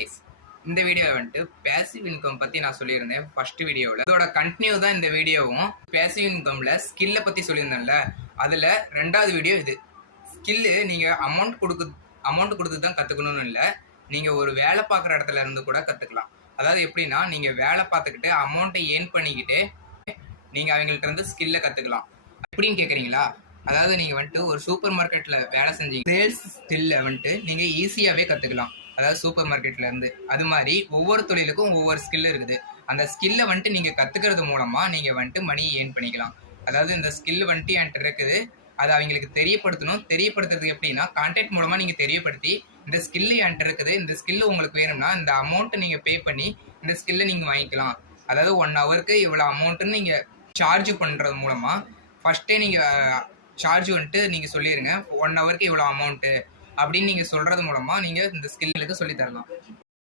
Guys, இந்த வீடியோவை வந்துட்டு பேசிவ் இன்கம் பற்றி நான் சொல்லியிருந்தேன் ஃபர்ஸ்ட் வீடியோவில். இதோட கண்டினியூ தான் இந்த வீடியோவும். பேசிவ் இன்கமில் ஸ்கில்லை பற்றி சொல்லியிருந்தேன்ல, அதில் ரெண்டாவது வீடியோ இது. ஸ்கில்லு நீங்கள் அமௌண்ட் கொடுத்து தான் கற்றுக்கணும்னு இல்லை, நீங்கள் ஒரு வேலை பார்க்குற இடத்துல இருந்து கூட கற்றுக்கலாம். அதாவது எப்படின்னா, நீங்கள் வேலை பார்த்துக்கிட்டு அமௌண்ட்டை ஏர்ன் பண்ணிக்கிட்டு நீங்கள் அவங்கள்ட்ட இருந்து ஸ்கில்லை கற்றுக்கலாம். எப்படின்னு கேட்குறீங்களா? அதாவது நீங்கள் வந்துட்டு ஒரு சூப்பர் மார்க்கெட்டில் வேலை செஞ்சீங்க, சேல்ஸ் ஸ்கில்லை வந்துட்டு நீங்கள் ஈஸியாகவே கற்றுக்கலாம். அதாவது சூப்பர் மார்க்கெட்ல இருந்து. அது மாதிரி ஒவ்வொரு தொழிலுக்கும் ஒவ்வொரு ஸ்கில் இருக்குது. அந்த ஸ்கில்லை வந்துட்டு நீங்கள் கற்றுக்கிறது மூலமாக நீங்கள் வந்துட்டு மணியை ஏர்ன் பண்ணிக்கலாம். அதாவது இந்த ஸ்கில் வந்துட்டு என்கிட்ட இருக்குது, அதை அவங்களுக்கு தெரியப்படுத்தணும். தெரியப்படுத்துறது எப்படின்னா, கான்டாக்ட் மூலமாக நீங்கள் தெரியப்படுத்தி, இந்த ஸ்கில்லு என்கிட்ட இருக்குது, இந்த ஸ்கில்லு உங்களுக்கு வேணும்னா இந்த அமௌண்ட்டை நீங்கள் பே பண்ணி இந்த ஸ்கில்லை நீங்கள் வாங்கிக்கலாம். அதாவது 1 ஹவருக்கு இவ்வளோ அமௌண்ட்டுன்னு நீங்கள் சார்ஜ் பண்ணுறது மூலமாக ஃபஸ்ட்டே நீங்கள் சார்ஜ் வந்துட்டு நீங்கள் சொல்லிடுங்க, 1 ஹவருக்கு இவ்வளோ அமௌண்ட்டு அப்படின்னு நீங்கள் சொல்கிறது மூலமாக நீங்கள் இந்த ஸ்கில்லுக்கு சொல்லித்தரலாம்.